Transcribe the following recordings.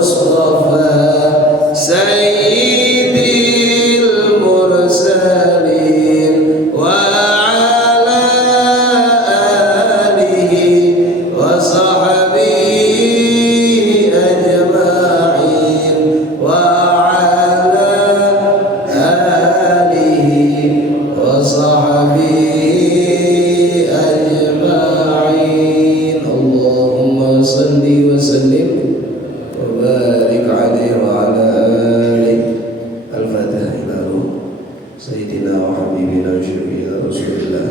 المصطفى سيد المرسلين وعلى آله وصحبه أجمعين وعلى آله وصحبه أجمعين اللهم صل وسلم وبارك عليه وعلى آله. الفاتحة إلى روح سيدنا وحبيبنا وشفيعنا رسول الله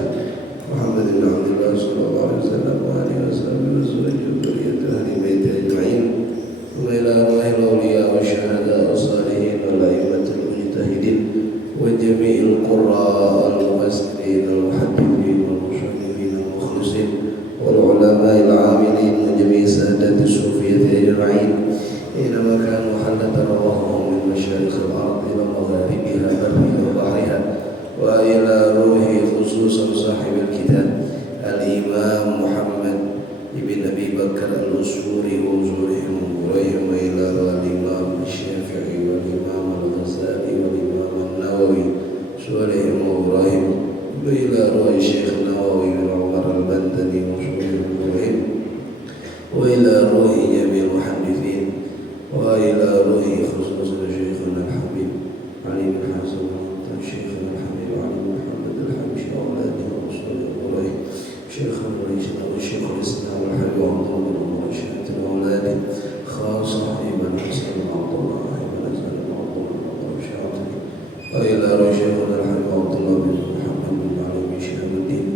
محمد بن عبد الله صلى الله عليه وسلم وآله وصحبه وزوجه وذريته أهل بيته أجمعين وإلى أرواح الأولياء والشهداء والصالحين والأئمة المجتهدين وجميع القراء المفسرين المحدثين والمصنفين المخلصين والعلماء العاملين وجميع سادات الصوفية أجمعين أينما كانوا حلت أرواحهم من مشارق الأرض إلى مغاربها برها وبحرها وإلى روح خصوصا صاحب الكتاب الإمام محمد بن أبي بكر الأسفوري وزورهم وغيرهم وإلى الإمام الشافعي والإمام الغزالي والإمام النووي سورهم وإبراهيم وإلى روح الشيخ النووي بن عمر البندلي وسورهم وغيرهم وإلى روح جميع المحدثين وإلى روح خصوصا شيخنا الحبيب علي بن حسن شيخنا الحبيب علي بن محمد الحبشي وأولاده ورسوله وغيرهم شيخنا وليسنا وشيخ الإسلام والحبيب عبد الله بن عمر وشيخة وأولاده خاصة ابن حسن عبد الله ابن حسن عبد الله وشيخته وإلى روح شيخنا الحبيب عبد الله بن محمد بن علي بن شهاب الدين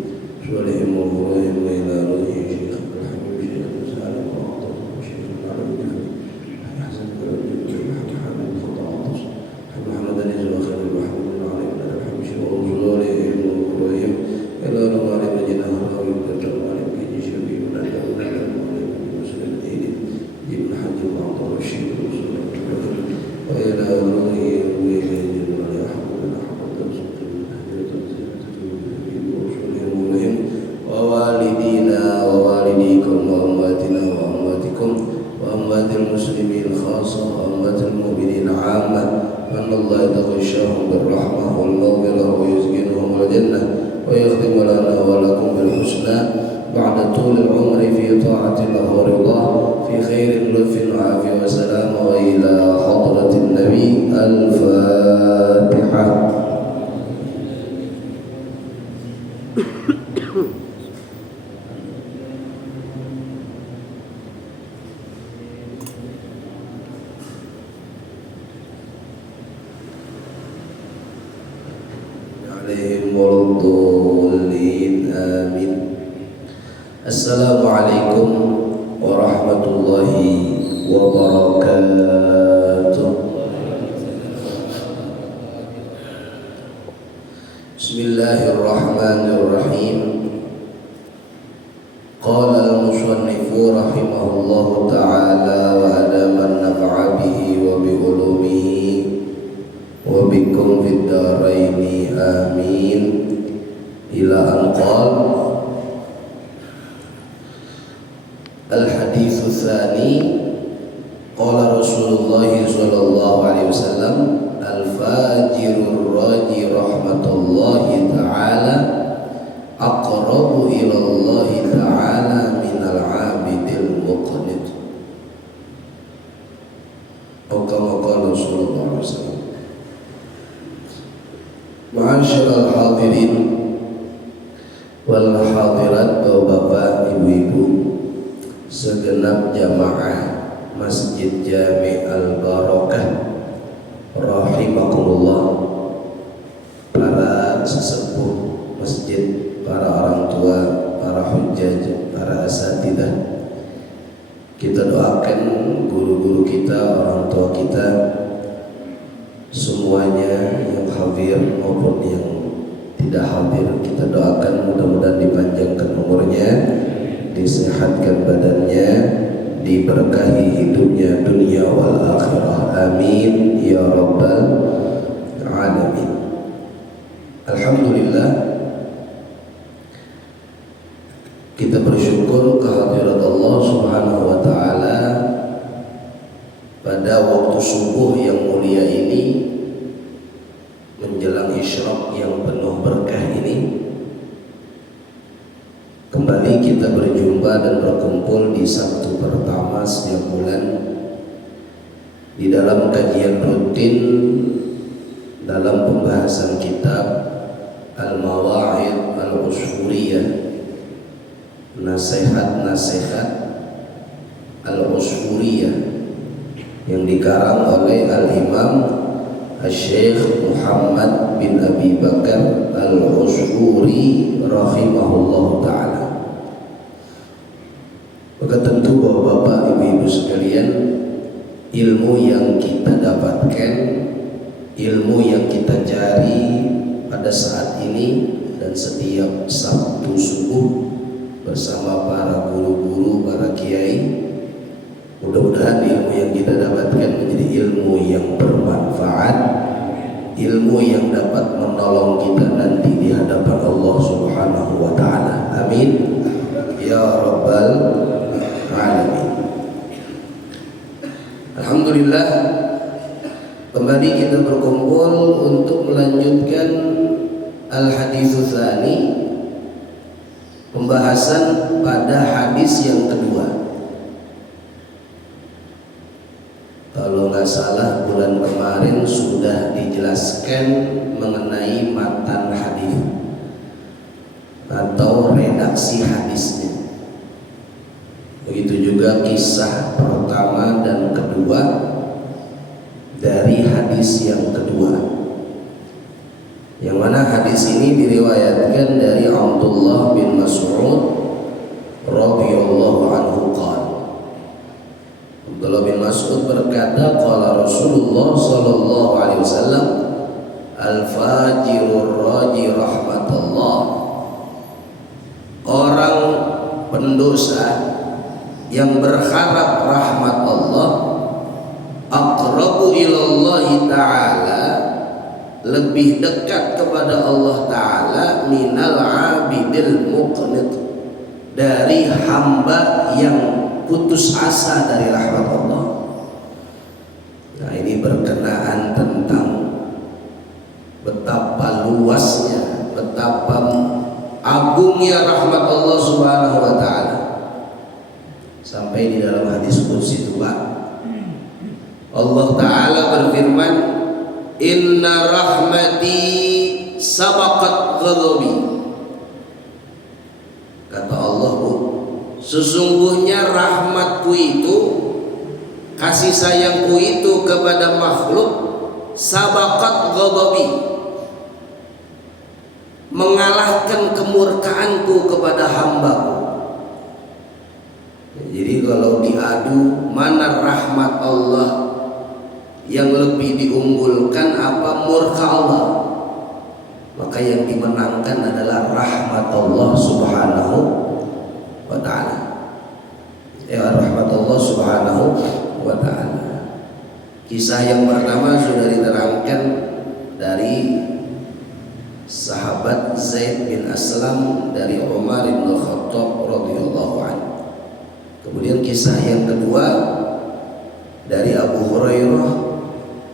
سورهم وغيرهم وإلى روح شيخنا الحبيب شيخ سالم وعبد الله وشيخنا علي بن حسن محمد فضاعطس محمد النجم خير محمد بن علي بن الحبشي وأوزورهم وغيرهم إلى روح علي بن جناه راوي بن علي بن شبيب بن علي بن مسلم الدين ابن حج وعبد الرشيد وإلى روح وإلى علي أحمد بن أحمد وغيرهم ووالدينا ووالديكم وأمواتنا وأمواتكم وأموات المسلمين خاصة وأموات المؤمنين عامة أن الله يتغشاهم بالرحمة والمغفرة ويسكنهم الجنة ويختم لنا ولكم بالحسنى بعد طول العمر في طاعة الله ورضاه في خير لطف وعافية وسلام وإلى حضرة النبي الفاتحة. عليهم والضالين آمين. Assalamualaikum warahmatullahi wabarakatuh. Bismillahirrahmanirrahim. Qala al-musannifu rahimahullahu ta'ala wa adaman naf'a bihi wa bi ulumihi wa bikum fid daraini amin ila an qala al-haditsu tsani qala Rasulullah sallallahu alaihi wasallam al-fajirur raji rahmatullahi ta'ala aqrabu ila Allah ta'ala minal 'abidil muqnit. Kama qala sallallahu alaihi wasallam. Ma'asyiral hadirin wal hadirat, bapak ibu-ibu segenap jamaah Masjid Jami' Al-Barakah rahimakumullah, para sesepuh masjid, para orang tua, para hujjaj, para asatidah. Kita doakan guru-guru kita, orang tua kita, semuanya yang hadir maupun yang tidak hadir. Kita doakan mudah-mudahan dipanjangkan umurnya, disehatkan badannya, diberkahi hidupnya dunia wal akhirah. Amin ya rabbal alamin. Alhamdulillah, kita bersyukur kehadirat Allah Subhanahu wa taala pada waktu subuh yang mulia ini, menjelang isyraq yang penuh berkah ini, kembali kita berjumpa dan berkumpul di Sabtu pertama setiap bulan di dalam kajian rutin dalam pembahasan kitab Al-Mawa'id Al-Usfuriyah, nasihat-nasihat Al-Usfuriyah yang dikarang oleh Al-Imam Syekh Muhammad bin Abi Bakar Al-Usfuri rahimahullah ta'ala. Maka tentu bahwa Bapak Ibu sekalian, ilmu yang kita dapatkan, ilmu yang kita cari pada saat ini dan setiap Sabtu subuh bersama para guru-guru, para kiai, mudah-mudahan ilmu yang kita dapatkan menjadi ilmu yang bermanfaat, ilmu yang dapat menolong kita nanti di hadapan Allah Subhanahu wa ta'ala. Amin ya rabbal alamin. Alhamdulillah, kembali kita berkumpul untuk melanjutkan al-haditsus tsani, pembahasan pada hadis yang kedua. Kalau nggak salah bulan kemarin sudah dijelaskan mengenai matan hadis atau redaksi hadisnya. Begitu juga kisah pertama dan kedua dari hadis yang kedua, yang mana hadis ini diriwayatkan dari Abdullah bin Mas'ud radhiyallahu anhu qala. Abdullah bin Mas'ud berkata, qala Rasulullah sallallahu alaihi wasallam, al-fajirur raji rahmatullah. Orang pendosa yang berharap rahmat Allah, aqrabu ilallahi ta'ala, lebih dekat kepada Allah Ta'ala, minal abidil muqnit, dari hamba yang putus asa dari rahmat Allah. Nah, ini berkenaan tentang betapa luasnya, betapa agungnya rahmat Allah Subhanahu wa ta'ala. Sampai di dalam hadis qudsi itu, Pak, Allah Ta'ala berfirman, inna rahmati sabaqat ghadabi. Kata Allah, Bu, sesungguhnya rahmatku itu, kasih sayangku itu kepada makhluk, sabaqat ghadabi, mengalahkan kemurkaanku kepada hambaku. Jadi kalau diadu mana rahmat Allah yang lebih diunggulkan apa murka Allah, maka yang dimenangkan adalah rahmat Allah Subhanahu wa ta'ala. Ya, rahmat Allah Subhanahu wa ta'ala. Kisah yang pertama sudah diterangkan dari sahabat Zaid bin Aslam dari Umar bin Khattab radhiyallahu anhu. Kemudian kisah yang kedua dari Abu Hurairah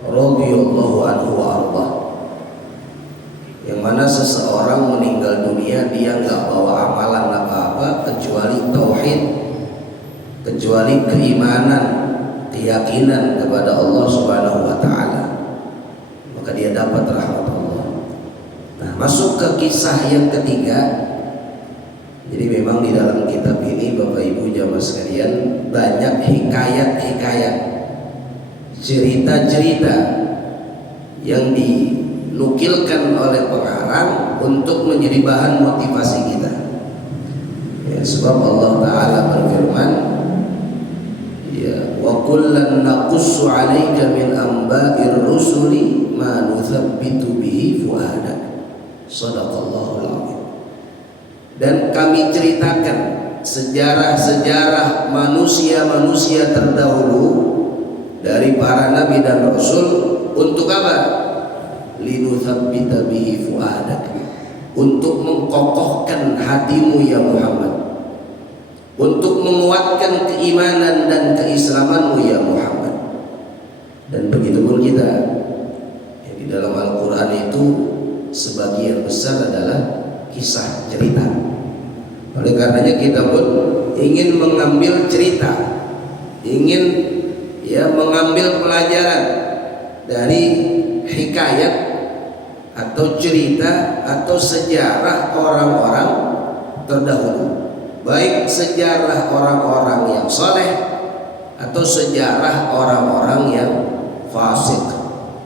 radhiyallahu anhu wa arda, yang mana seseorang meninggal dunia dia nggak bawa amalan apa-apa kecuali tauhid, kecuali keimanan, keyakinan kepada Allah Subhanahu wa ta'ala, maka dia dapat rahmat Allah. Nah, masuk ke kisah yang ketiga. Jadi memang di dalam kitab ini Bapak Ibu jamaah sekalian banyak hikayat-hikayat, cerita-cerita yang dinukilkan oleh pengarang untuk menjadi bahan motivasi kita. Ya, sebab Allah Ta'ala berfirman, ya, wa kullan naqussu 'alaika min amba'ir rusuli ma nuthabbitu bihi fu'adak. Shadaqallahul 'azim. Dan kami ceritakan sejarah-sejarah manusia-manusia terdahulu dari para nabi dan rasul untuk apa? Linutsabbita bihi fuadak, untuk mengkokohkan hatimu ya Muhammad, untuk menguatkan keimanan dan keislamanmu ya Muhammad. kisah cerita. Oleh karenanya kita pun ingin mengambil cerita, ingin mengambil pelajaran dari hikayat atau cerita atau sejarah orang-orang terdahulu, baik sejarah orang-orang yang soleh atau sejarah orang-orang yang fasik,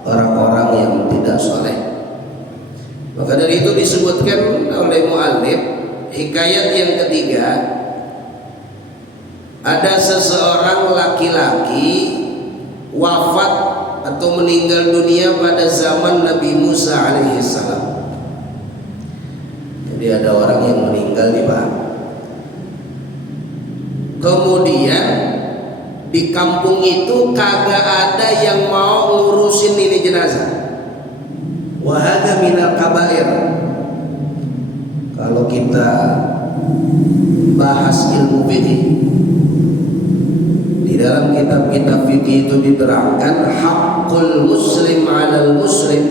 orang-orang yang tidak soleh. Maka dari itu disebutkan oleh muallif hikayat yang ketiga, ada seseorang laki-laki wafat atau meninggal dunia pada zaman Nabi Musa alaihissalam. Jadi ada orang yang meninggal nih Pak. Kemudian di kampung itu kagak ada yang mau ngurusin ini jenazah. Wa hadza minal kabair. Kalau kita bahas ilmu fikih, di dalam kitab-kitab fikih itu diterangkan hakul muslim 'alal muslim,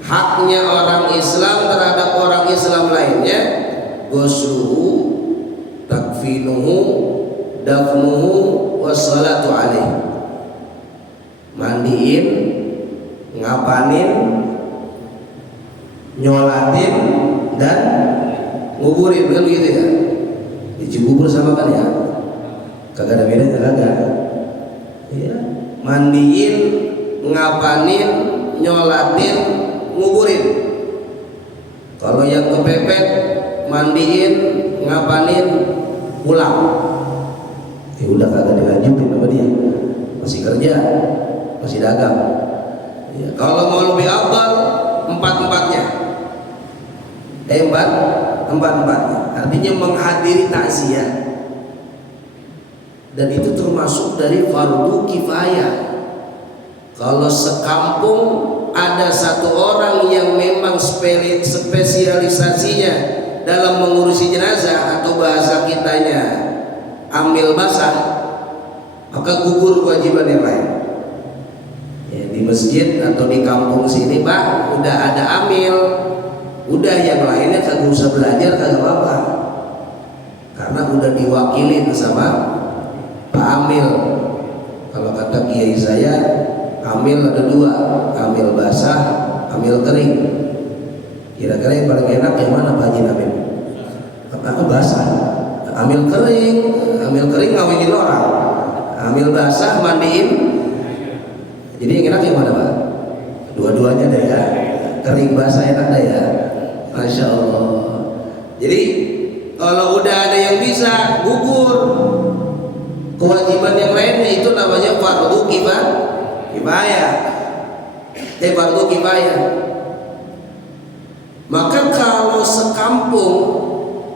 haknya orang Islam terhadap orang Islam lainnya, ghusluhu, takfinuhu, dafnuhu, wassalatu alaih. Mandiin, ngapanin, nyolatin, dan nguburin, kan begitu ya? Dicubur sama kan ya? Kagak ada bedanya, kagak. Ya, mandiin, ngapanin, nyolatin, nguburin. Kalau yang kepepet, mandiin, ngapanin, pulang. Ya udah kagak dilanjutin sama dia, masih kerja, masih dagang. Ya, kalau mau lebih afdal, empat-empatnya. Empat-empatnya. Artinya menghadiri takziah. Dan itu termasuk dari fardu kifayah. Kalau sekampung ada satu orang yang memang spesialisasinya dalam mengurusi jenazah, atau bahasa kitanya amil basah, maka gugur kewajiban yang lain. Ya, di masjid atau di kampung sini Pak udah ada amil, udah yang lainnya kagak usah belajar, kagak apa-apa, karena udah diwakilin sama Pak Amil. Kalau kata kiai saya, amil ada dua, amil basah, amil kering. Kira-kira yang paling enak yang mana Pak Haji Nabil? Kata basah. Amil kering ngawinin orang, amil basah mandiin. Jadi yang enak yang mana Pak? Dua-duanya deh ya. Kering basah enak deh ya. Masya Allah. Jadi kalau udah ada yang bisa, gugur kewajiban yang lainnya. Itu namanya fardu kifayah. Fardu kifayah. Maka kalau sekampung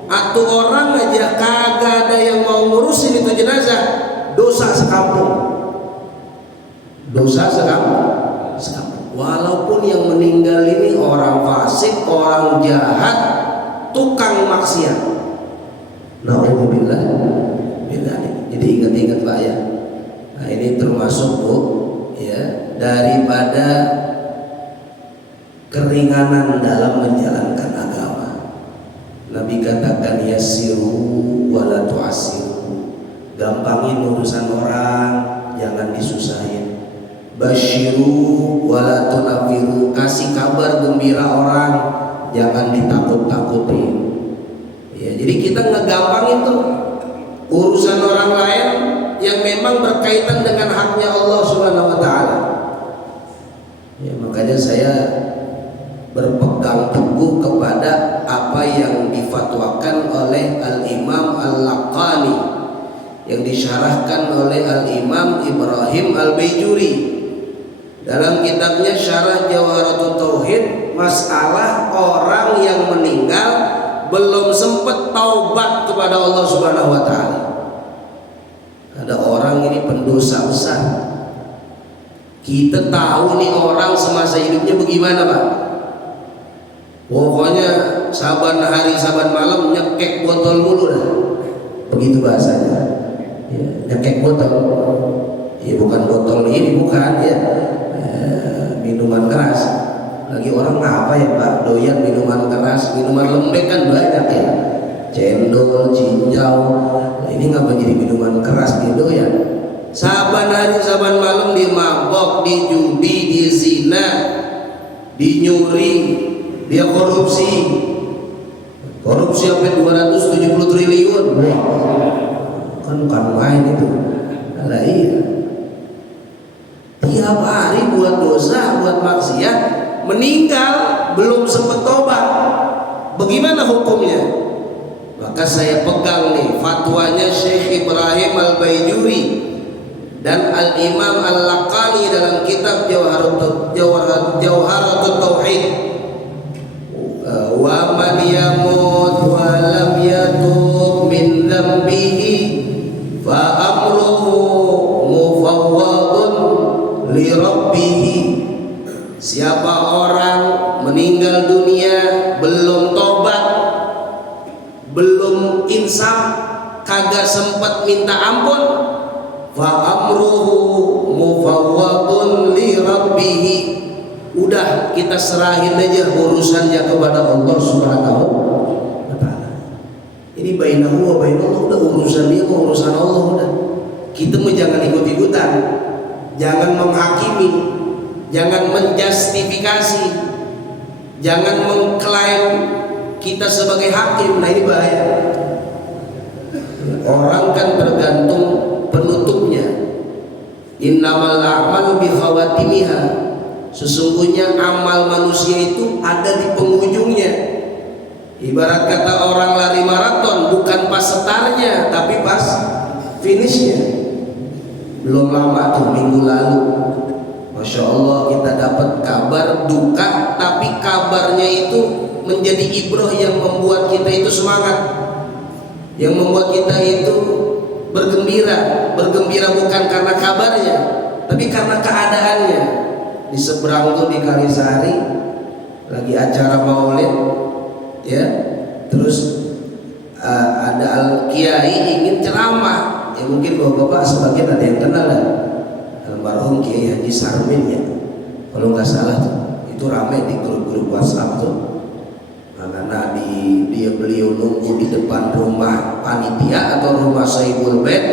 atau orang aja kagak ada yang mau ngurusin itu jenazah, dosa sekampung. Dosa sekampung. Walaupun yang meninggal ini orang fasik, orang jahat, tukang maksiat. Nauzubillah. Jadi ingat-ingat Pak ya. Nah ini termasuk Bu ya, daripada keringanan dalam menjalankan agama. Nabi katakan yassiru wala tu'assiru. Gampangin urusan orang, jangan disusahin. Basyiru wala tunafiru. Kasih kabar gembira orang, jangan ditakut-takutin. Ya, jadi kita ngegampangin tuh urusan orang lain yang memang berkaitan dengan haknya Allah Subhanahu wa taala. Ya, makanya saya berpegang teguh kepada apa yang difatwakan oleh Al-Imam Al-Laqani, yang disyarahkan oleh Al-Imam Ibrahim Al-Baijuri dalam kitabnya Syarah Jawharatul Tauhid, masalah orang yang meninggal belum sempat taubat kepada Allah Subhanahu wa taala. Ada orang ini pendosa besar. Kita tahu nih orang semasa hidupnya bagaimana Pak. Pokoknya saban hari saban malam nyekek botol mulu dah. Begitu bahasanya. Ya, nyekek botol. Ya bukan botol ini, bukan ya. Minuman keras. Lagi lagi orang apa ya Pak, doyan minuman keras, minuman lembek kan banyak ya, cendol, cincau. Nah, ini ngapa jadi minuman keras gitu ya? Saban hari saban malam dia mabok, di judi, di zina, di nyuri, dia korupsi sampai 270 triliun. Kan main itu. Lah iya, tiap hari buat dosa, buat maksiat, meninggal belum sempat tobat. Bagaimana hukumnya? Maka saya pegang nih fatwanya Syekh Ibrahim Al-Baijuri dan Al-Imam Al-Laqani dalam kitab Jawharatut Tauhid. Wa man yamut wa lam yatub min dzambihi fa amruhu mufawwadun li rabbih. Siapa orang meninggal dunia belum tobat, belum insaf, kagak sempat minta ampun, fa amruhu mufawwadun li rabbih. Udah kita serahin aja urusannya kepada Allah Subhanahu wa taala. Ini bainahu wa bainallah, udah urusan dia sama urusan Allah udah. Kita mah jangan ikut-ikutan, jangan menghakimi, jangan menjustifikasi, jangan mengklaim kita sebagai hakim. Nah ini bahaya. Orang kan tergantung penutupnya. Innamal a'malu bi khawatimiha. Sesungguhnya amal manusia itu ada di penghujungnya. Ibarat kata orang lari maraton, bukan pas startnya tapi pas finishnya. Belum lama tuh, minggu lalu, Masya Allah kita dapat kabar duka, tapi kabarnya itu menjadi ibrah yang membuat kita itu semangat, yang membuat kita itu bergembira. Bergembira bukan karena kabarnya, tapi karena keadaannya. Di seberang tuh di Kalisari lagi acara maulid ya, terus ada kiai ingin ceramah ya, mungkin bapak-bapak sebagian ada yang kenal ya, almarhum Kiai Haji Sarmin ya kalau nggak salah tuh, itu ramai di grup-grup WhatsApp tuh. Nah, karena beliau nunggu di depan rumah panitia atau rumah Saibul Bed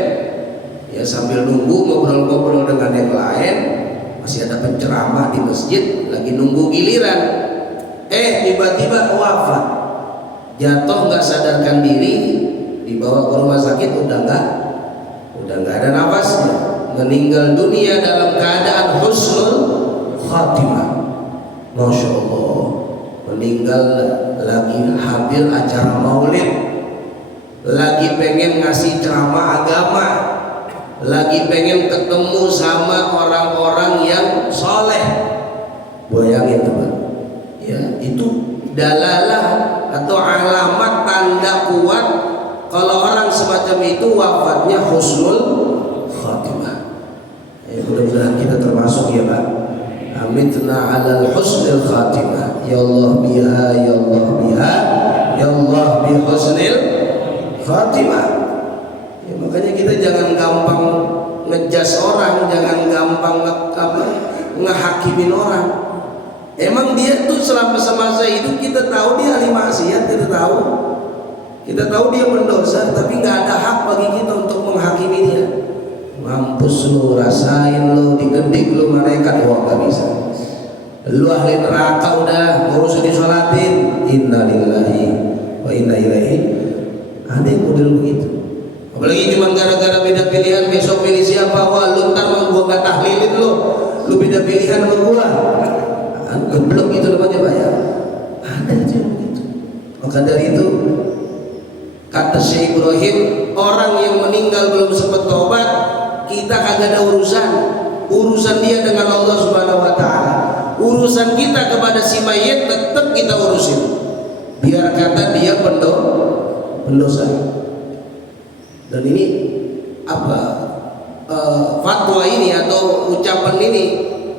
ya, sambil nunggu ngobrol-ngobrol dengan yang lain. Masih ada penceramah di masjid, lagi nunggu giliran. Tiba-tiba wafat, jatuh nggak sadarkan diri, dibawa ke rumah sakit, udah nggak ada nafasnya, meninggal dunia dalam keadaan husnul khatimah. Masya Allah, meninggal lagi hampir acara maulid, lagi pengen ngasih ceramah agama, lagi pengen ketemu sama orang-orang yang soleh. Bayangin teman ya, itu dalalah atau alamat tanda kuat kalau orang semacam itu wafatnya husnul khatimah. Mudah-mudahan kita termasuk ya Pak. Amitna alal husnul khatimah. Ya Allah biha, ya Allah biha, ya Allah bi husnil khatimah. Ya, makanya kita jangan gampang ngejas orang, jangan gampang ngehakimin orang. Emang dia tuh selama semasa hidup kita tahu dia ahli maksiat, kita tahu dia mendosa, tapi nggak ada hak bagi kita untuk menghakimi dia. Mampus lu, rasain lu, digedik lu malaikat, wah nggak bisa. Lu ahli neraka udah, nggak usah disolatin. Innalillahi wa inna ilaihi. Ada yang model begitu. Apalagi cuma gara-gara beda pilihan, besok pilih siapa, wah lu ntar mau gua gak tahlilin lu beda pilihan sama gua. Geblok itu namanya Pak ya. Ada itu yang begitu. Maka dari itu kata Syekh Ibrahim, orang yang meninggal belum sempat tobat, kita kagak ada urusan dia dengan Allah Subhanahu wa taala. Urusan kita kepada si mayit tetap kita urusin. Biar kata dia pendosa. Dan ini fatwa ini atau ucapan ini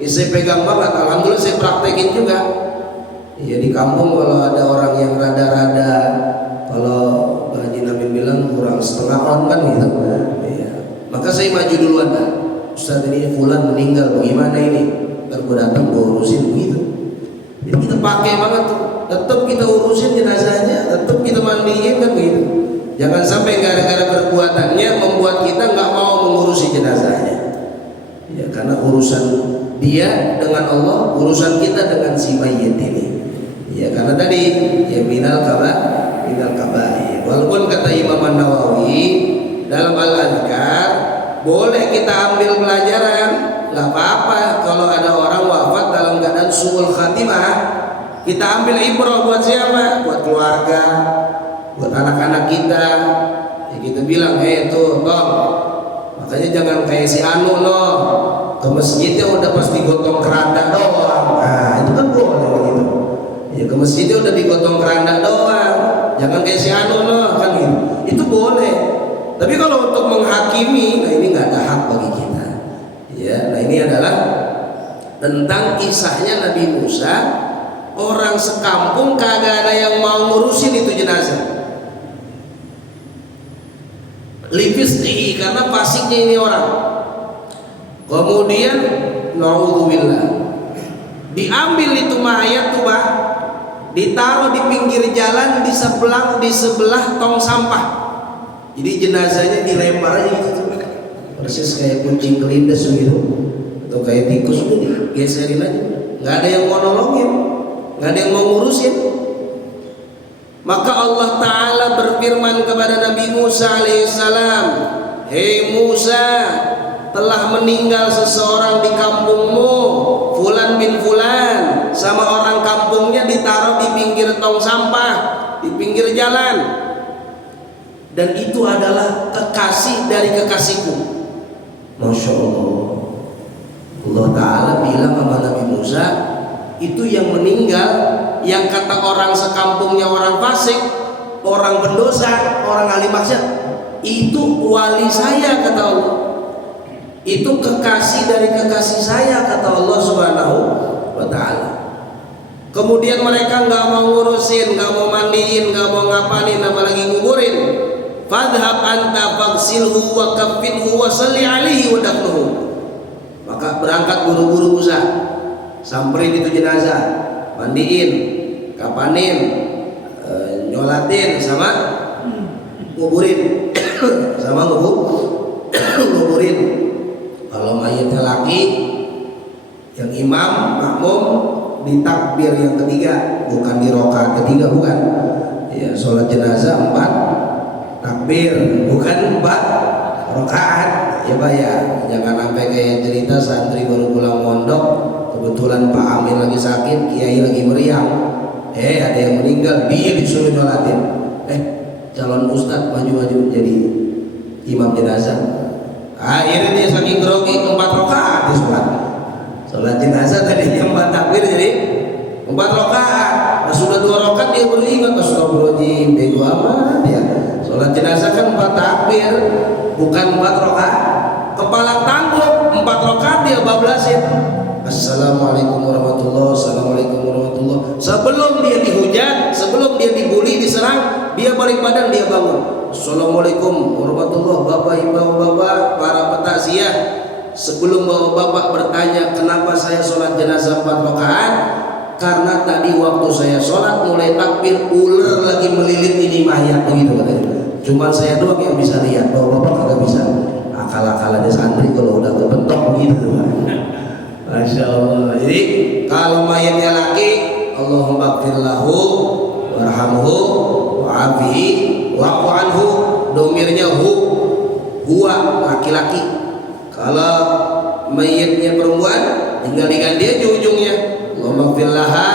saya pegang banget, alhamdulillah saya praktekin juga. Ya di kampung kalau ada orang yang rada-rada, kalau Pak Haji Namin bilang kurang setengah on kan gitu ya, maka saya maju duluan. Ustaz ini fulan meninggal, bagaimana ini? Ntar gue datang gue urusin begitu. Jadi kita pakai banget tuh, tetap kita urusin jenazahnya, tetap kita mandiin kan begitu. Jangan sampai gara-gara perbuatannya membuat kita nggak mau mengurusi jenazahnya. Ya, karena urusan dia dengan Allah, urusan kita dengan si mayit ini. Ya, karena tadi ya minal kabair. Walaupun kata Imam An-Nawawi dalam Al-Adhkar boleh kita ambil pelajaran, nggak apa-apa kalau ada orang wafat dalam keadaan su'ul khatimah, kita ambil ibrah buat siapa? Buat keluarga, buat anak-anak kita. Ya, kita bilang, tuh, Tom, makanya jangan kayak si Anu loh, ke masjidnya udah pasti gotong keranda doang. Nah, itu kan boleh begitu. Ya, ke masjidnya udah digotong keranda doang, jangan kayak si Anu loh, kan gitu. Itu boleh. Tapi kalau untuk menghakimi, nah ini nggak ada hak bagi kita. Ya, nah ini adalah tentang kisahnya Nabi Musa. Orang sekampung kagak ada yang mau ngurusin itu jenazah. Lifistihi, karena pasiknya ini orang. Kemudian naudzubillah, diambil itu mayat tuh Pak, ditaruh di pinggir jalan di sebelah tong sampah. Jadi jenazahnya dilempar aja gitu, persis kayak kucing kelindes gitu, atau kayak tikus gitu, digeserin aja. Nggak ada yang mau nolongin, nggak ada yang mau ngurusin. Maka Allah Ta'ala berfirman kepada Nabi Musa alaihissalam, hei Musa, telah meninggal seseorang di kampungmu, Fulan bin Fulan, sama orang kampungnya ditaruh di pinggir tong sampah, di pinggir jalan. Dan itu adalah kekasih dari kekasihku. Masya Allah. Allah Ta'ala bilang sama Nabi Musa, itu yang meninggal, yang kata orang sekampungnya orang fasik, orang pendosa, orang ahli maksiat, itu wali saya kata Allah. Itu kekasih dari kekasih saya kata Allah Subhanahu wa Ta'ala. Kemudian mereka nggak mau ngurusin, nggak mau mandiin, nggak mau ngapain, apalagi nguburin. Fadhhab anta faghsilhu wa kaffinhu wa shalli alaihi wa dafnuhu. Maka berangkat buru-buru Musa, samperin itu jenazah, mandiin, kapanin, nyolatin, sama nguburin, sama nguburin. Kalau mayatnya laki, yang imam makmum di takbir yang ketiga, bukan di rakaat ketiga, bukan. Ya, sholat jenazah 4 takbir, bukan 4 rakaat. Ya Pak ya, jangan sampai kayak cerita santri baru pulang mondok, kebetulan Pak Amin lagi sakit, Kiai lagi meriang, ada yang meninggal, dia disuruh nyolatin. Calon ustadz maju-maju jadi imam jenazah. Akhirnya dia saking grogi 4 rakaat dia sholat jenazah, tadinya 4 takbir jadi 4 rakaat. Pas sudah 2 rakaat dia baru ingat, astagfirullahaladzim, bego amat ya. Sholat jenazah kan 4 takbir, bukan 4 rakaat. Kepala tangguh 4 rakaat dia bablasin. Assalamualaikum warahmatullahi wabarakatuh. Assalamualaikum warahmatullahi wabarakatuh. Sebelum dia dihujat, sebelum dia dibully, diserang, dia balik badan, dia bangun. Assalamualaikum warahmatullahi wabarakatuh. Bapak, ibu, bapak, para petakziah. Sebelum bapak bertanya kenapa saya sholat jenazah 4 rakaat, karena tadi waktu saya sholat mulai takbir, ular lagi melilit ini mayat begitu katanya. Cuman saya doang yang bisa lihat, bapak kagak bisa. Akal-akalannya santri kalau udah kebentok begitu. Masya Allah. Jadi kalau mayatnya laki, Allahumma gfir lahu warhamhu wa'afihi wa'fu anhu, domirnya huwa, laki-laki. Kalau mayatnya perempuan, tinggal diganti aja ujungnya, Allahumma gfir laha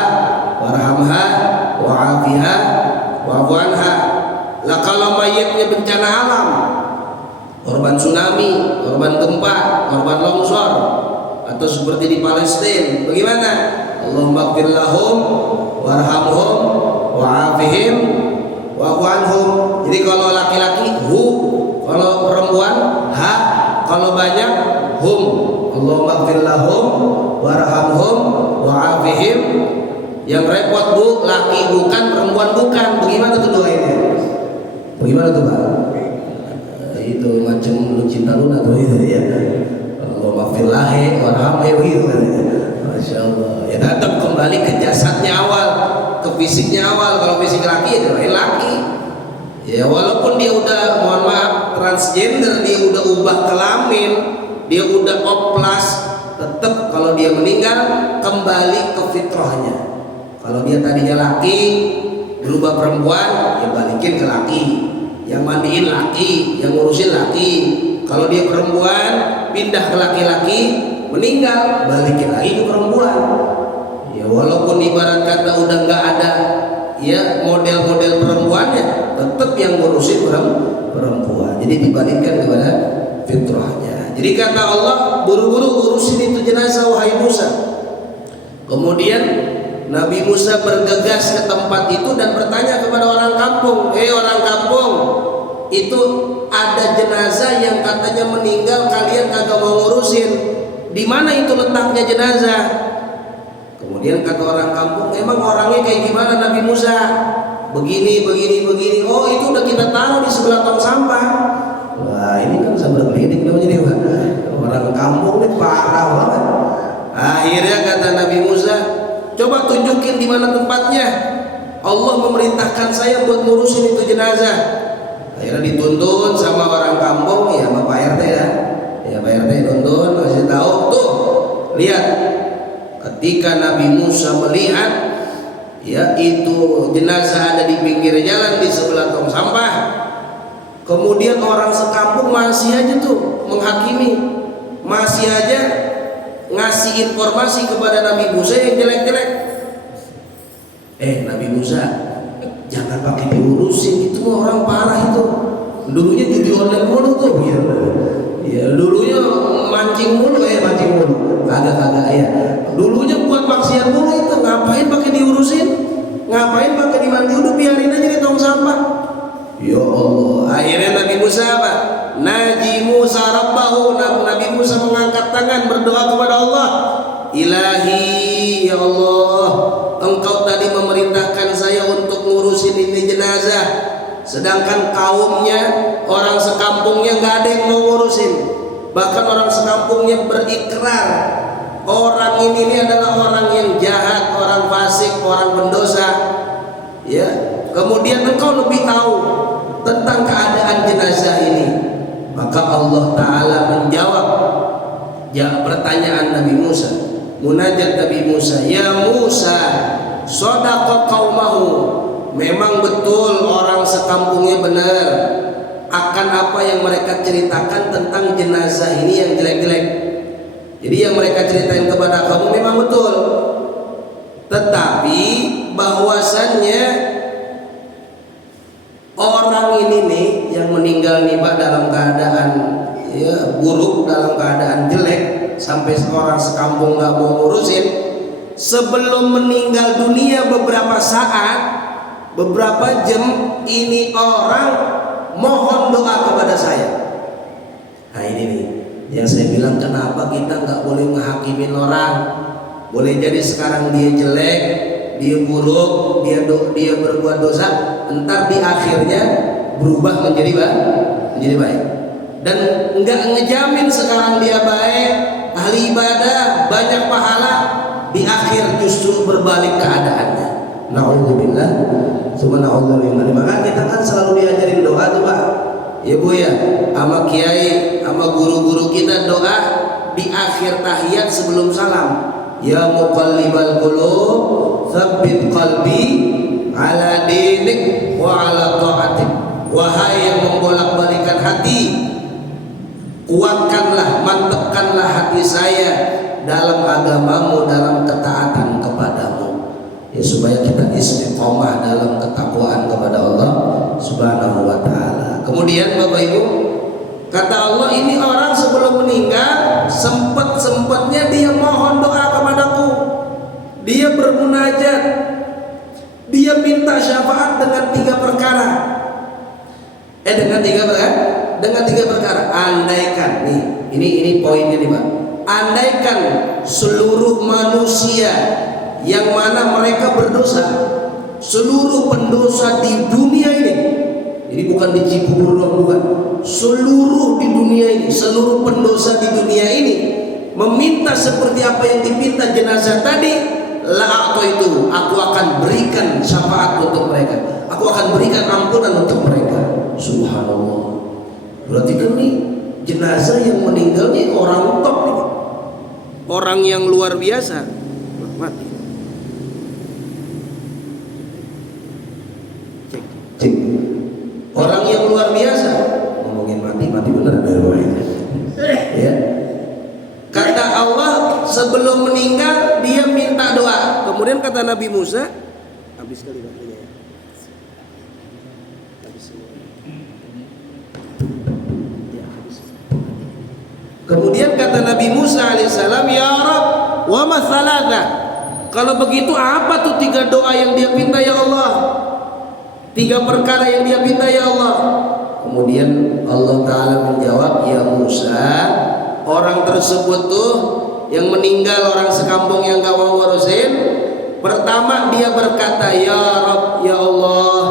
warhamha wa'afiha wa'fu anha. Lah kalau mayatnya bencana alam, korban tsunami, korban gempa, korban longsor, atau seperti di Palestina, bagaimana? Allahumma gfir lahum warhamhum wa'afihim wa'fu anhum. Jadi kalau laki-laki kalau perempuan kalau banyak hum. Allahumma gfir lahum warhamhum wa'afihim. Yang repot Bu, laki bukan, perempuan bukan. Bagaimana tuh doanya? Bagaimana tuh Pak? Itu macam lu cinta Luna tuh itu ya. Allahumma gfir lahi warhamhi gitu kan. Masya Allah. Ya tetap kembali kembali ke jasadnya awal, ke fisiknya awal. Kalau fisik laki ya lain laki. Ya walaupun dia udah, mohon maaf, transgender, dia udah ubah kelamin, dia udah oplas, tetap kalau dia meninggal kembali ke fitrahnya. Kalau dia tadinya laki berubah perempuan, ya balikin ke laki. Yang mandiin laki, yang ngurusin laki. Kalau dia perempuan pindah ke laki-laki, meninggal balikin lagi ke perempuan. Ya walaupun ibarat kata udah nggak ada ya model-model perempuannya, tetap yang ngurusin perempuan. Jadi dibalikkan kepada fitrahnya. Jadi kata Allah, buru-buru urusin itu jenazah wahai Musa. Kemudian Nabi Musa bergegas ke tempat itu dan bertanya kepada orang kampung, orang kampung, itu ada jenazah yang katanya meninggal, kalian kagak mau ngurusin. Di mana itu letaknya jenazah? Kemudian kata orang kampung, emang orangnya kayak gimana Nabi Musa? Begini. Oh itu udah kita taruh di sebelah tong sampah. Wah ini kan sabar klinik namanya nih Pak. Orang kampung nih parah banget. Akhirnya kata Nabi Musa, coba tunjukin di mana tempatnya. Allah memerintahkan saya buat ngurusin itu jenazah. Akhirnya dituntun sama orang kampung, ya sama Pak RT ya. Ya Pak RT tuntun, kasih tahu tuh, lihat. Ketika Nabi Musa melihat ya itu jenazah ada di pinggir jalan di sebelah tong sampah, kemudian orang sekampung masih aja tuh menghakimi, masih aja ngasih informasi kepada Nabi Musa yang jelek-jelek. Nabi Musa jangan pakai diurusin, itu orang parah itu. Dulunya judi online mulu tuh, ya dulunya mancing mulu. Kagak ya. Dulunya buat maksiat mulu itu, ngapain pakai diurusin? Ngapain pakai dimandi? Udah biarin aja di tong sampah. Ya Allah. Akhirnya Nabi Musa apa? Naji Musa Rabbahu. Nabi Musa mengangkat tangan berdoa kepada Allah. Ilahi, ya Allah, Engkau tadi memerintahkan saya untuk ngurusin ini jenazah, sedangkan kaumnya, orang sekampungnya nggak ada yang mau ngurusin. Bahkan orang sekampungnya berikrar, orang ini adalah orang yang jahat, orang fasik, orang pendosa. Ya, kemudian engkau lebih tahu tentang keadaan jenazah ini. Maka Allah Ta'ala menjawab pertanyaan Nabi Musa, munajat Nabi Musa, ya Musa, shadaqa qaumahu. Memang betul orang sekampungnya benar akan apa yang mereka ceritakan tentang jenazah ini yang jelek-jelek. Jadi yang mereka ceritain kepada kamu memang betul. Tetapi bahwasannya orang ini nih yang meninggal nih Pak dalam keadaan ya buruk, dalam keadaan jelek, sampai orang sekampung nggak mau ngurusin. Sebelum meninggal dunia beberapa saat, beberapa jam, ini orang mohon doa kepada saya. Nah ini nih yang saya bilang, kenapa kita nggak boleh menghakimin orang? Boleh jadi sekarang dia jelek, dia buruk, dia berbuat dosa, entar di akhirnya berubah menjadi baik. Dan nggak ngejamin sekarang dia baik, ahli ibadah, banyak pahala, di akhir justru berbalik keadaannya. Na'udzubillah, subhanallah. Maka kita kan selalu diajarin doa tuh Pak, ya Bu ya, sama kiai, sama guru-guru kita doa di akhir tahiyat sebelum salam. Ya muqallibal qulub, tsabbit qalbi ala dinik wa ala ta'atik. Wahai yang membolak-balikan hati, kuatkanlah, mantapkanlah hati saya dalam agamamu, dalam ketaatan kepadamu. Ya supaya kita istiqomah dalam ketakwaan kepada Allah Subhanahu wa taala. Kemudian Bapak Ibu, kata Allah, ini orang sebelum meninggal sempatnya dia mohon doa kepadaku. Dia bermunajat. Dia minta syafaat dengan tiga perkara. Dengan tiga perkara. Andaikan nih, ini poinnya nih Pak. Andaikan seluruh manusia yang mana mereka berdosa, seluruh pendosa di dunia ini bukan di Cibubur bukan, seluruh di dunia ini, seluruh pendosa di dunia ini meminta seperti apa yang diminta jenazah tadi, itu aku akan berikan syafaat untuk mereka, aku akan berikan ampunan untuk mereka. Subhanallah. Berarti kan nih jenazah yang meninggal nih orang top nih, orang yang luar biasa. Mati. Cek. Orang yang luar biasa. Ngomongin mati bener ya. Kata Allah sebelum meninggal dia minta doa. Kemudian kata Nabi Musa, habis kali waktunya ya. Kemudian kata Nabi Musa alaihissalam, ya Rabb, wa ma thalatha. Kalau begitu apa tuh 3 doa yang dia minta ya Allah? 3 perkara yang dia minta ya Allah. Kemudian Allah Ta'ala menjawab, ya Musa, orang tersebut tuh yang meninggal, orang sekampung yang gak mau ngurusin, pertama dia berkata, ya Rabb, ya Allah,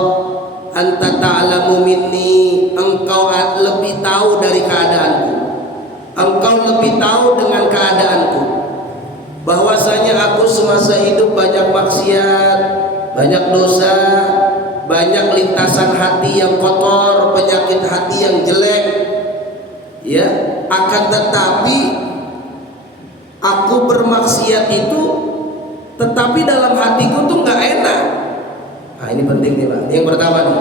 anta ta'lamu minni, engkau lebih tahu dari keadaanku, engkau lebih tahu dengan keadaanku, bahwasanya aku semasa hidup banyak maksiat, banyak dosa, banyak lintasan hati yang kotor, penyakit hati yang jelek, ya. Akan tetapi aku bermaksiat itu, tetapi dalam hatiku tuh nggak enak. Nah ini penting nih Pak. Yang pertama nih,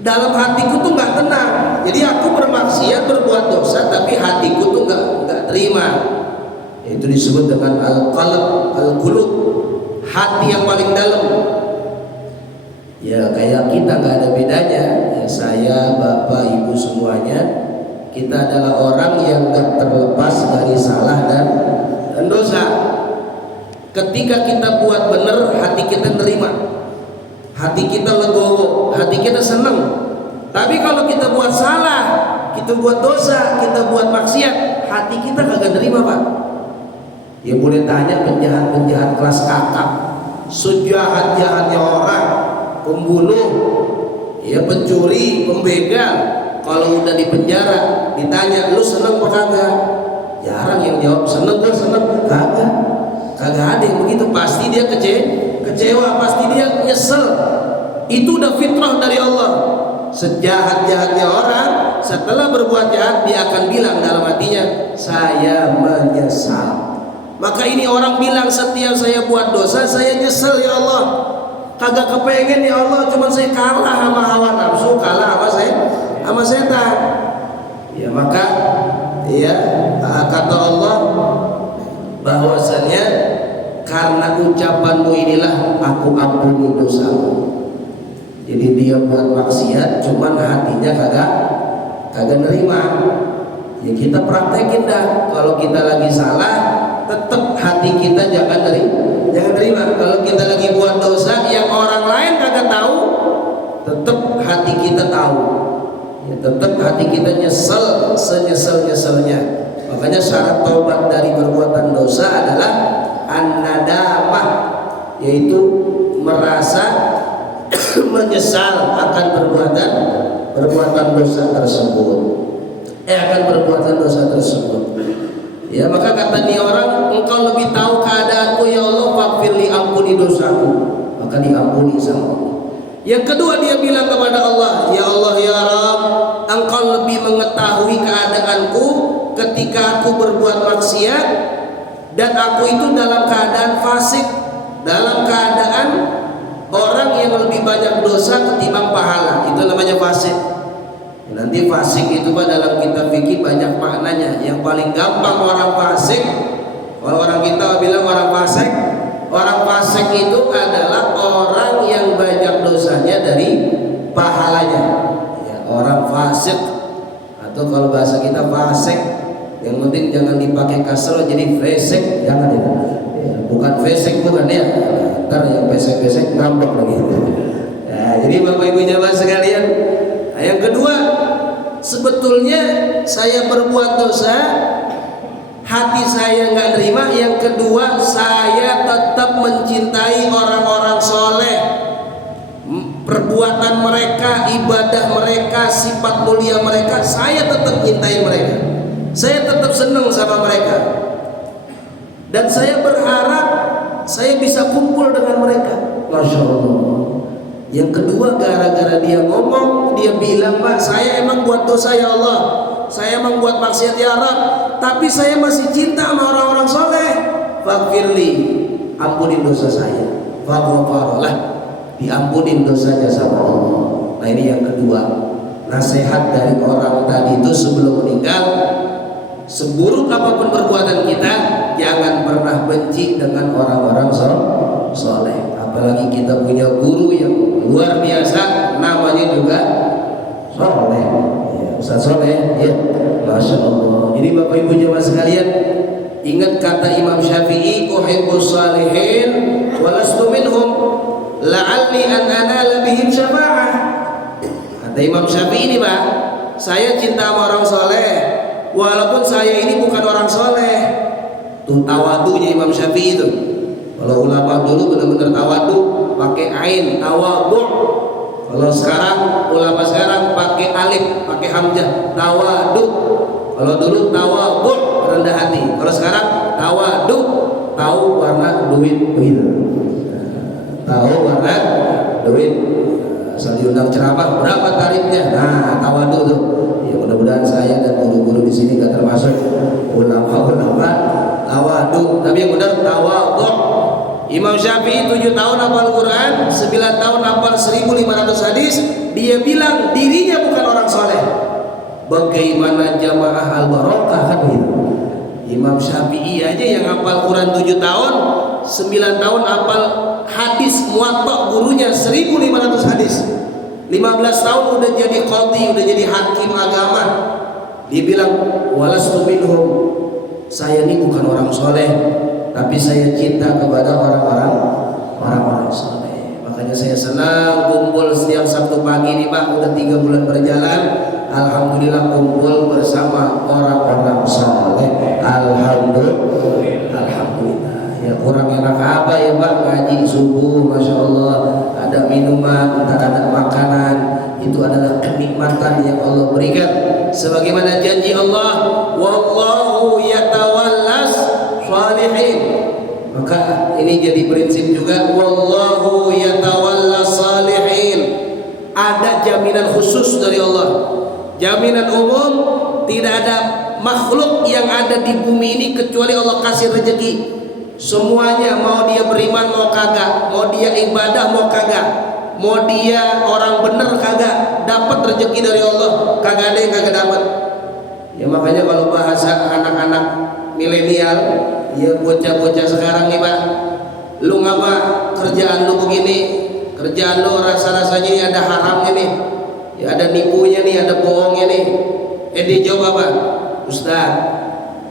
dalam hatiku tuh nggak tenang. Jadi aku bermaksiat, berbuat dosa, tapi hatiku tuh nggak terima. Itu disebut dengan al-qalb, al-qulub, hati yang paling dalam. Ya kayak kita nggak ada bedanya. Ya, saya, bapak, ibu semuanya, kita adalah orang yang gak terlepas dari salah dan dosa. Ketika kita buat benar, hati kita nerima, hati kita legowo, hati kita senang. Tapi kalau kita buat salah, kita buat dosa, kita buat maksiat, hati kita kagak nerima Pak. Ya boleh tanya penjahat-penjahat kelas kakap, sejahat-jahatnya orang, pembunuh, ya pencuri, pembegal, kalau udah di penjara ditanya lu seneng apa kagak, jarang yang jawab seneng. Gue seneng, kagak ada yang begitu. Pasti dia kecewa, pasti dia nyesel. Itu udah fitrah dari Allah. Sejahat-jahatnya orang, setelah berbuat jahat dia akan bilang dalam hatinya, saya menyesal. Maka ini orang bilang setiap saya buat dosa saya nyesel ya Allah, kagak kepengen ya Allah, cuman saya kalah sama hawa nafsu, kalah sama setan. Ya maka ya kata Allah bahwasanya karena ucapanmu inilah aku ampuni dosamu. Jadi dia buat maksiat, cuman hatinya kagak nerima. Ya kita praktekin dah. Kalau kita lagi salah, tetap hati kita jangan terima. Kalau kita lagi buat dosa yang orang lain kagak tahu, tetap hati kita tahu. Ya, tetap hati kita nyesel, senyesel-nyeselnya. Makanya syarat taubat dari perbuatan dosa adalah an-nadamah, yaitu merasa menyesal akan perbuatan dosa tersebut. Akan perbuatan dosa tersebut. Ya maka kata nih orang, engkau lebih tahu keadaanku ya Allah, faghfirli, ampuni dosaku. Maka diampuni sama Allah. Yang kedua dia bilang kepada Allah, ya Allah ya Rabb, engkau lebih mengetahui keadaanku ketika aku berbuat maksiat dan aku itu dalam keadaan fasik, dalam keadaan orang yang lebih banyak dosa ketimbang pahala. Itu namanya fasik. Nanti fasik itu Pak dalam kitab fikih banyak maknanya. Yang paling gampang orang fasik, kalau orang kita bilang orang fasik itu adalah orang yang banyak dosanya dari pahalanya. Ya, orang fasik, atau kalau bahasa kita fasik, yang penting jangan dipakai kasro jadi fesek, jangan ya. Bukan fesek, bukan ya. Ntar yang fesek ngambek lagi. Nah, jadi Bapak Ibu jamaah sekalian, yang kedua, sebetulnya saya berbuat dosa, hati saya nggak nerima. Yang kedua, saya tetap mencintai orang-orang soleh, perbuatan mereka, ibadah mereka, sifat mulia mereka, saya tetap cintai mereka, saya tetap senang sama mereka. Dan saya berharap saya bisa kumpul dengan mereka. Masya Allah. Yang kedua, gara-gara dia ngomong, dia bilang, Pak, saya emang buat dosa ya Allah, saya emang buat maksiat ya Rab, tapi saya masih cinta sama orang-orang soleh. Faghfirli, ampunin dosa saya. Faghfarolah, diampunin dosanya sama Allah. Nah ini yang kedua, nasihat dari orang tadi itu sebelum meninggal. Seburuk apapun perbuatan kita, jangan pernah benci dengan orang-orang soleh. Apalagi kita punya guru yang luar biasa, namanya juga soleh, ya, Ustaz Soleh, ya, Masya Allah. Jadi Bapak Ibu jemaah sekalian, ingat kata Imam Syafi'i, uhibbus salihin walastu minhum la'alli an anala bihim syafa'ah. Kata Imam Syafi'i ini, Pak, saya cinta sama orang soleh walaupun saya ini bukan orang soleh. Tuh tawadunya Imam Syafi'i itu. Kalau ulama dulu benar-benar tawadu, pakai ain, tawadu. Kalau sekarang ulama sekarang pakai alif, pakai hamzah, tawadu. Kalau dulu tawadu, rendah hati. Kalau sekarang tawadu, tahu warna duit, tahu warna duit. Asal diundang ceramah, berapa tarifnya? Nah, tawadu tuh. Ya mudah-mudahan saya dan guru-guru di sini gak termasuk ulama-ulama tawadu, tapi yang benar tawadu. Imam Syafi'i 7 tahun hafal Quran, 9 tahun hafal 1500 hadis. Dia bilang dirinya bukan orang soleh. Bagaimana jamaah al-barokah kan itu? Imam Syafi'i aja yang hafal Quran 7 tahun, 9 tahun hafal hadis muwatta, gurunya 1500 hadis. 15 tahun udah jadi qadhi, udah jadi hakim agama. Dia bilang walastu minhum, saya ini bukan orang soleh, tapi saya cinta kepada orang-orang soleh. Makanya saya senang kumpul setiap Sabtu pagi nih Pak, udah 3 bulan berjalan. Alhamdulillah kumpul bersama orang-orang soleh. Alhamdulillah. Ya kurang enak apa ya Pak, ngaji subuh, Masya Allah, ada minuman, ada makanan. Itu adalah kenikmatan yang Allah berikan. Sebagaimana janji Allah, wallahu yatawallas salihin. Maka ini jadi prinsip juga, wallahu yatawallas salihin. Ada jaminan khusus dari Allah, jaminan umum. Tidak ada makhluk yang ada di bumi ini kecuali Allah kasih rezeki. Semuanya, mau dia beriman mau kagak, mau dia ibadah mau kagak, mau dia orang bener kagak, dapat rezeki dari Allah. Kagak ada yang kagak dapat. Ya makanya kalau bahasa anak-anak milenial, ya bocah-bocah sekarang nih Pak, lu ngapa kerjaan lu begini, kerjaan lu rasa-rasanya ini ada haramnya nih, ya ada nipunya nih, ada bohongnya nih. Dia jawab apa? Ustaz,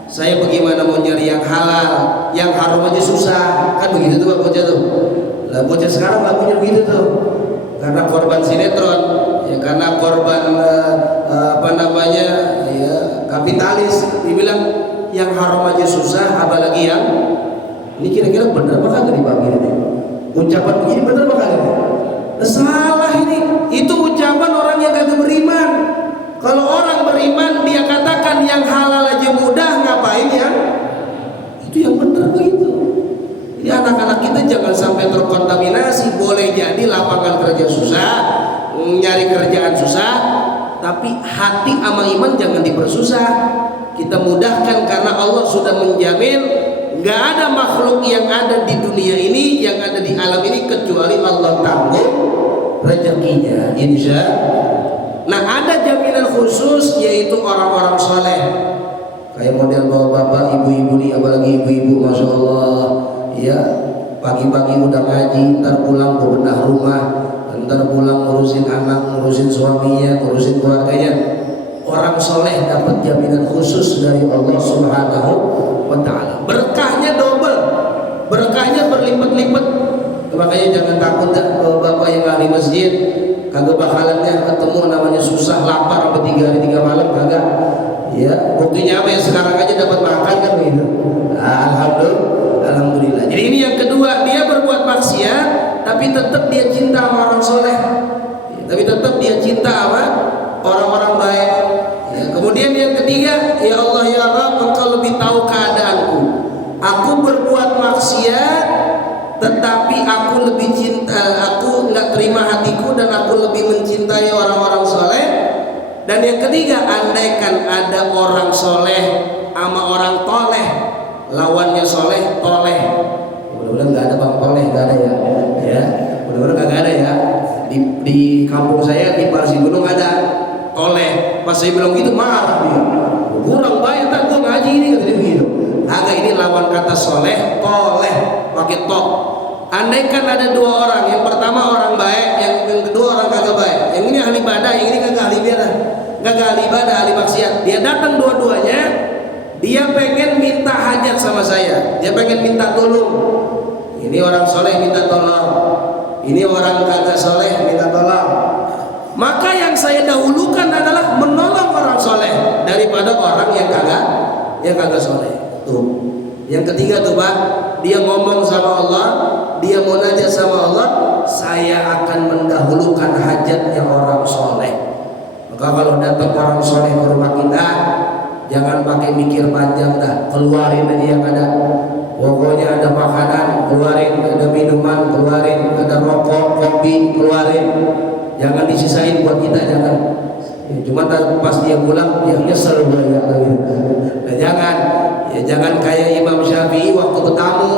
saya bagaimana mau nyari yang halal, yang haram aja susah. Kan begitu tuh Pak bocah tuh. Lah bocah sekarang lagunya begitu tuh, karena korban sinetron, ya karena korban ya kapitalis. Dibilang yang haram aja susah, apalagi yang ini. Kira-kira benar apa kagak nih Pak ini? Ucapan begini benar apa kagak? Salah ini. Itu ucapan orang yang kagak beriman. Kalau orang beriman dia katakan yang halal aja mudah, ngapain ya? Itu yang benar begitu. Jadi anak-anak kita jangan sampai terkontaminasi. Boleh jadi lapangan kerja susah, nyari kerjaan susah, tapi hati sama iman jangan dipersusah. Kita mudahkan karena Allah sudah menjamin gak ada makhluk yang ada di dunia ini, yang ada di alam ini kecuali Allah tanggung rezekinya, insya. Nah ada jaminan khusus yaitu orang-orang soleh. Kayak model bapak-bapak, ibu-ibu nih, apalagi ibu-ibu, Masya Allah, ya pagi-pagi udah ngaji, ntar pulang bebenah rumah, ntar pulang ngurusin anak, ngurusin suaminya, ngurusin keluarganya. Orang soleh dapat jaminan khusus dari Allah Subhanahu wa Ta'ala. Berkahnya double, berkahnya berlipat-lipat. Makanya jangan takut dah kalau bapak yang ahli masjid, kagak bakalannya ketemu namanya susah lapar sampai 3 hari 3 malam, kagak. Ya buktinya apa ya, sekarang aja dapat makan kan begitu. Alhamdulillah. Jadi ini yang kedua, dia berbuat maksiat tapi tetap dia cinta sama orang soleh, tapi tetap dia cinta sama orang-orang baik. Ya, kemudian yang ketiga, ya Allah ya Rabb, Engkau lebih tahu keadaanku. Aku berbuat maksiat tetapi aku lebih cinta, aku nggak terima hatiku dan aku lebih mencintai orang-orang soleh. Dan yang ketiga, andaikan ada orang soleh sama orang toleh, lawannya soleh toleh. Mudah-mudahan nggak ada bang toleh, nggak ada ya, ya. Mudah-mudahan nggak ada ya. Di kampung saya di Parsi Gunung ada toleh. Pas saya bilang gitu marah dia. Kurang baik tak gua ngaji ini kata dia begitu. Agak ini lawan kata soleh toleh pakai tok. Andaikan ada dua orang, yang pertama orang baik, yang kedua orang kagak baik. Yang ini ahli ibadah, yang ini kagak ahli ibadah. Kagak ahli ibadah, ahli maksiat. Dia datang dua-duanya, dia pengen minta hajat sama saya. Dia pengen minta tolong. Ini orang soleh minta tolong. Ini orang kagak soleh minta tolong. Maka yang saya dahulukan adalah menolong orang soleh daripada orang yang kagak soleh. Tuh. Yang ketiga tuh Pak, dia ngomong sama Allah, dia munajat sama Allah, saya akan mendahulukan hajatnya orang soleh. Maka kalau datang orang soleh ke rumah kita, jangan pakai mikir panjang dah, keluarin aja yang ada. Pokoknya ada makanan, keluarin, ada minuman, keluarin, ada rokok, kopi, keluarin. Jangan disisain buat kita, jangan. Ya, cuma pas dia pulang, dia nyesel banyak lagi. Nah, jangan kayak Imam Syafi'i waktu bertamu.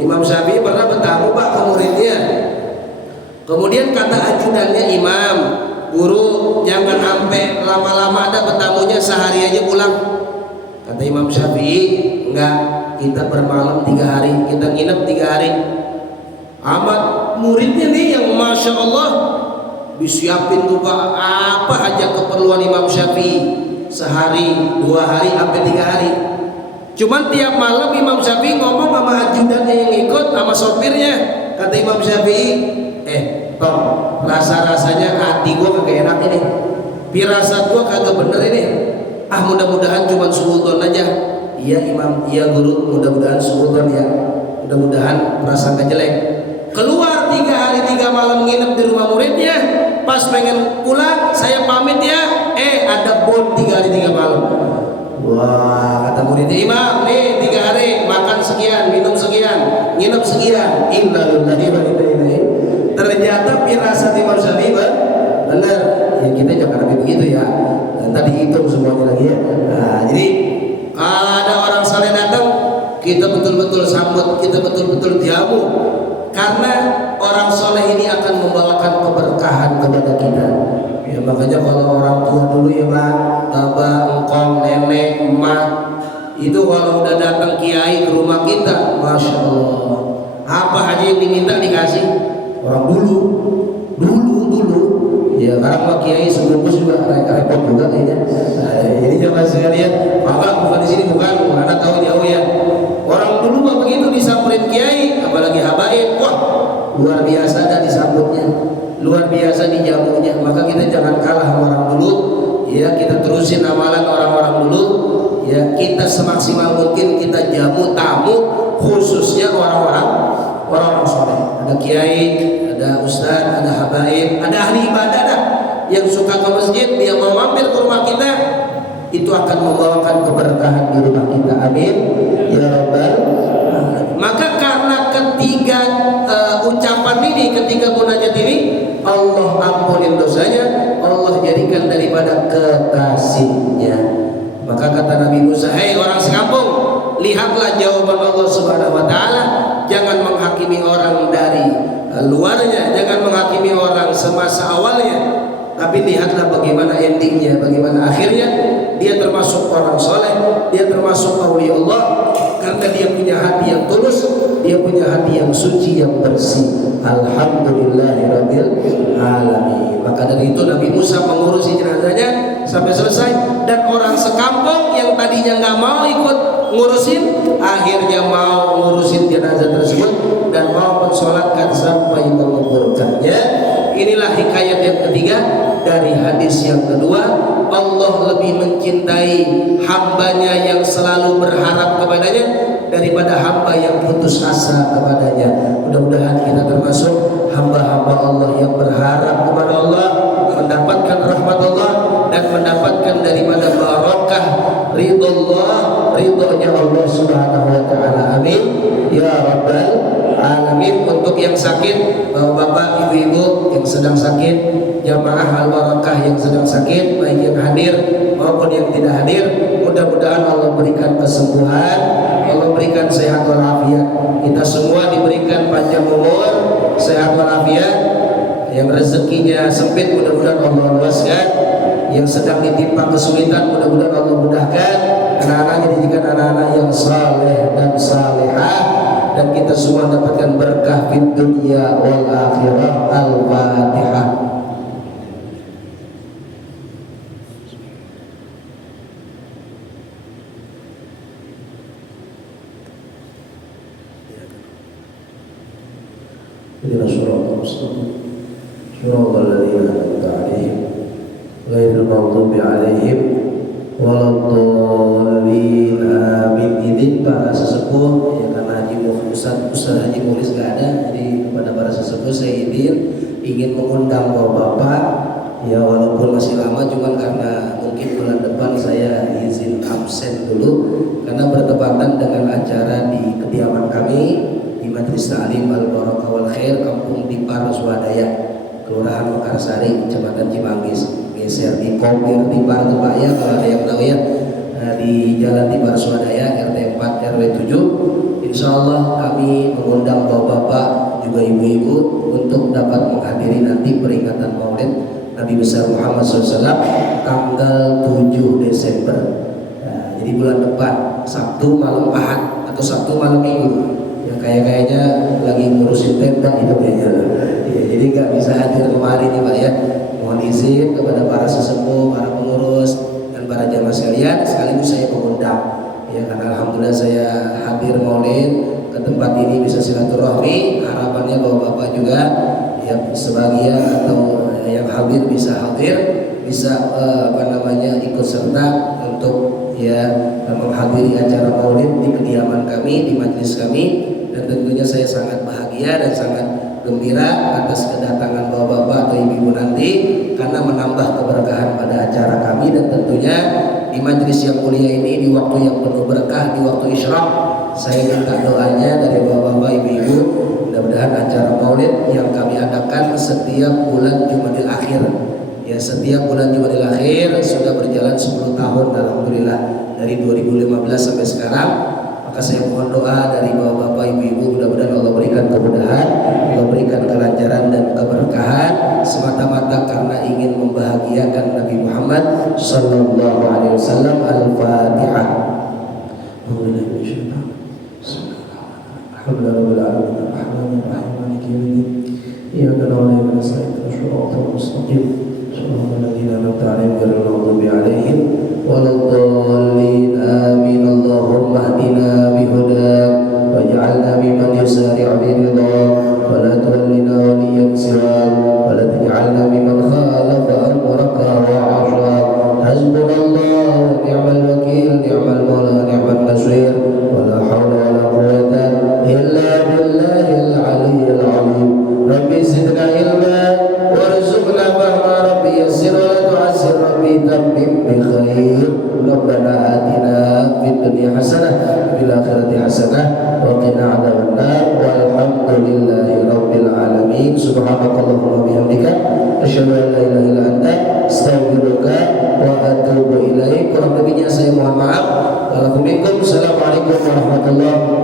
Imam Syafi'i pernah bertamu Pak ke muridnya. Kemudian kata ajudannya, imam, guru, jangan sampai lama-lama ada bertamunya, sehari aja pulang. Kata Imam Syafi'i, enggak, kita bermalam 3 hari, kita nginep 3 hari. Amat muridnya nih yang Masya Allah disiapin tuh Pak, apa aja keperluan Imam Syafi'i, sehari, 2 hari, sampai 3 hari. Cuman tiap malam Imam Syafi'i ngomong sama ajudannya yang ikut, sama sopirnya. Kata Imam Syafi'i, Tom, rasa-rasanya hati gua kagak enak ini, firasat gua kagak bener ini. Mudah-mudahan cuma suudzon aja. Iya imam, iya guru, mudah-mudahan suudzon ya. Mudah-mudahan prasangka jelek. Keluar 3 hari 3 malam nginep di rumah muridnya. Pas pengen pulang, saya pamit ya. Ada bon 3 hari 3 malam. Wah, kata muridnya, imam nih 3 hari makan sekian, minum sekian, nginep sekian. Innalillahi wa inna ilaihi. Ternyata firasat Imam Syafi'i benar. Ya kita jangan lebih begitu ya. Dan tadi hitung semuanya lagi ya. Nah, jadi kalau ada orang saleh datang, kita betul-betul sambut, kita betul-betul jamu. Karena orang soleh ini akan membawakan keberkahan kepada kita. Ya makanya kalau orang tua dulu ya Pak, abah, engkong, nenek, emak, itu kalau udah datang kiai ke rumah kita, Masya Allah, apa aja yang diminta dikasih. Orang dulu ya, sekarang mah kiai sebungkus juga repot juga kayaknya. Jadi jangan sekalian, maka bukan di sini, bukan, anak tahu jauh ya. Orang dulu mah begitu disamperin kiai, apalagi habaib, wah luar biasa dah disambutnya, luar biasa dijamunya. Maka kita jangan kalah sama orang dulu, ya kita terusin amalan orang-orang dulu, ya kita semaksimal mungkin kita jamu tamu, khususnya orang-orang soleh. Ada kiai, ada ustaz, ada habaib, ada ahli ibadah dah yang suka ke masjid, dia mau mampir ke rumah kita, itu akan membawakan keberkahan di rumah kita. Amin ya rabbal alamin. Maka karena ketiga ucapan ini, ketiga munajat ini, Allah ampunin dosanya, Allah jadikan daripada kekasihnya. Maka kata Nabi Musa, hei orang sekampung, lihatlah jawaban Allah Subhanahu wa taala. Jangan menghakimi orang dari luarnya, jangan menghakimi orang semasa awalnya, tapi lihatlah bagaimana endingnya, bagaimana akhirnya. Dia termasuk orang soleh, dia termasuk aulia Allah, karena dia punya hati yang tulus, dia punya hati yang suci, yang bersih. Alhamdulillahirabbil alamin. Maka dari itu Nabi Musa mengurusi jenazahnya sampai selesai, dan orang sekampung yang tadinya nggak mau ikut ngurusin, akhirnya mau ngurusin jenazah tersebut dan mau mensolatkan sampai menguburkannya. Inilah hikayat yang ketiga. Dari hadis yang kedua, Allah lebih mencintai hambanya yang selalu berharap kepadanya daripada hamba yang putus asa kepadanya. Mudah-mudahan kita termasuk hamba-hamba Allah yang berharap kepada Allah, mendapatkan rahmat Allah dan mendapatkan daripada barakah ridhonya Allah Subhanahu wa taala. Amin ya rabbal alamin. untuk yang sakit, bapak-bapak, ibu-ibu yang sedang sakit, jamaah al-barakah yang sedang sakit, baik yang hadir maupun yang tidak hadir, mudah-mudahan Allah berikan kesembuhan, Allah berikan sehat walafiat. Kita semua diberikan panjang umur, sehat walafiat. Yang rezekinya sempit mudah-mudahan Allah luaskan, yang sedang ditimpa kesulitan mudah-mudahan Allah mudahkan, anak-anaknya dijadikan anak-anak yang saleh dan salehah, dan kita semua dapatkan berkah di dunia wal akhirah. Al-Fatihah. Ihdina shiratal mustaqim shiratal ladzina an'amta 'alaihim ghairil maghdubi 'alaihim waladdallin. Amin. Izin para sesepuh ya, karena Ustaz Haji Mulis gak ada, jadi kepada para sesepuh saya ingin mengundang bapak-bapak ya, walaupun masih lama, cuman karena mungkin bulan depan saya izin absen dulu karena bertepatan dengan acara di kediaman kami di Majelis Ta'lim Al-Barakah wal Khair Kampung Dipar Swadaya, Kelurahan Mekarsari, Kecamatan Cimanggis, geser di Kompir Dipar itu Pak ya, kalau ada yang tahu ya, di Jalan Dipar Swadaya RT 4 RW 7. Insya Allah kami mengundang bapak-bapak juga ibu-ibu untuk dapat menghadiri nanti peringatan Maulid Nabi besar Muhammad SAW tanggal 7 Desember. Nah, jadi bulan depan Sabtu malam Ahad atau Sabtu malam Minggu. Kayaknya lagi ngurusin tenda itu kayaknya ya, jadi nggak bisa hadir kemarin nih Pak ya. Mohon izin kepada para sesepuh, para pengurus dan para jamaah sekalian, sekaligus saya mengundang ya, karena alhamdulillah saya hadir maulid ke tempat ini bisa silaturahmi, harapannya bahwa Bapak juga ya sebagian atau yang hadir bisa ikut serta untuk ya menghadiri acara maulid di kediaman kami, di majelis kami. Dan tentunya saya sangat bahagia dan sangat gembira atas kedatangan bapak-bapak atau ibu-ibu nanti, karena menambah keberkahan pada acara kami. Dan tentunya di majelis yang mulia ini, di waktu yang penuh berkah, di waktu isyraq, saya minta doanya dari bapak-bapak, ibu-ibu, mudah-mudahan acara maulid yang kami adakan setiap bulan Jumadil Akhir ya, setiap bulan Jumadil Akhir sudah berjalan 10 tahun alhamdulillah, dari 2015 sampai sekarang. Maka saya mohon doa dari bapak-bapak, ibu-ibu, mudah-mudahan Allah berikan kemudahan, Allah berikan kelancaran dan keberkahan, semata-mata karena ingin membahagiakan Nabi Muhammad sallallahu alaihi wasallam. Al-Fatihah. Amin. Allahumma hdina bihudak waj'alna mimman yusari'u biridha wa la tuwallina waliyan siwak wa la taj'alna mimman khalafa amraka wa 'ashaq. Hasbunallah wa ni'mal wakil, ni'mal mawla, ni'mal nasir, wa la hawla wa la quwwata illa billahil 'aliyyil 'azim. Rabbi zidna ilma warzuqna fahma, rabbi yassir wa la tu'assir, rabbi tammim bi khair. Rabbana atina fid dunya hasanah wa fil akhirati hasanah wa qina adzabannar, walhamdulillahi rabbil alamin. Subhanakallahumma bihamdika asyhadu an la ilaha illa anta astaghfiruka wa atubu ilaik. Kurang lebihnya saya mohon maaf. Assalamualaikum warahmatullahi